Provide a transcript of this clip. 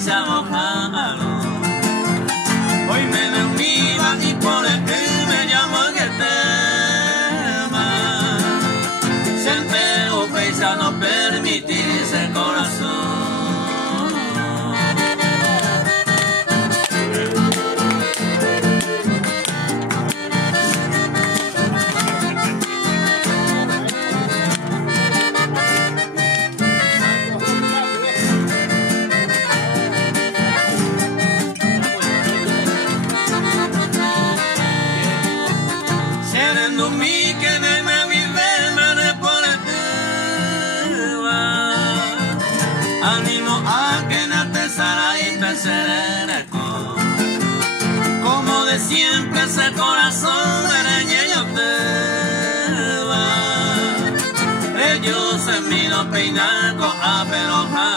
se abojaron. Hoy me neumiva y por el que me llamo que tema. Siempre ofensa no permitirse el corazón. Animo a que nate Sara y Pesereco. Como de siempre ese corazón arañeño te va. Ellos se miran peinar con apeloja.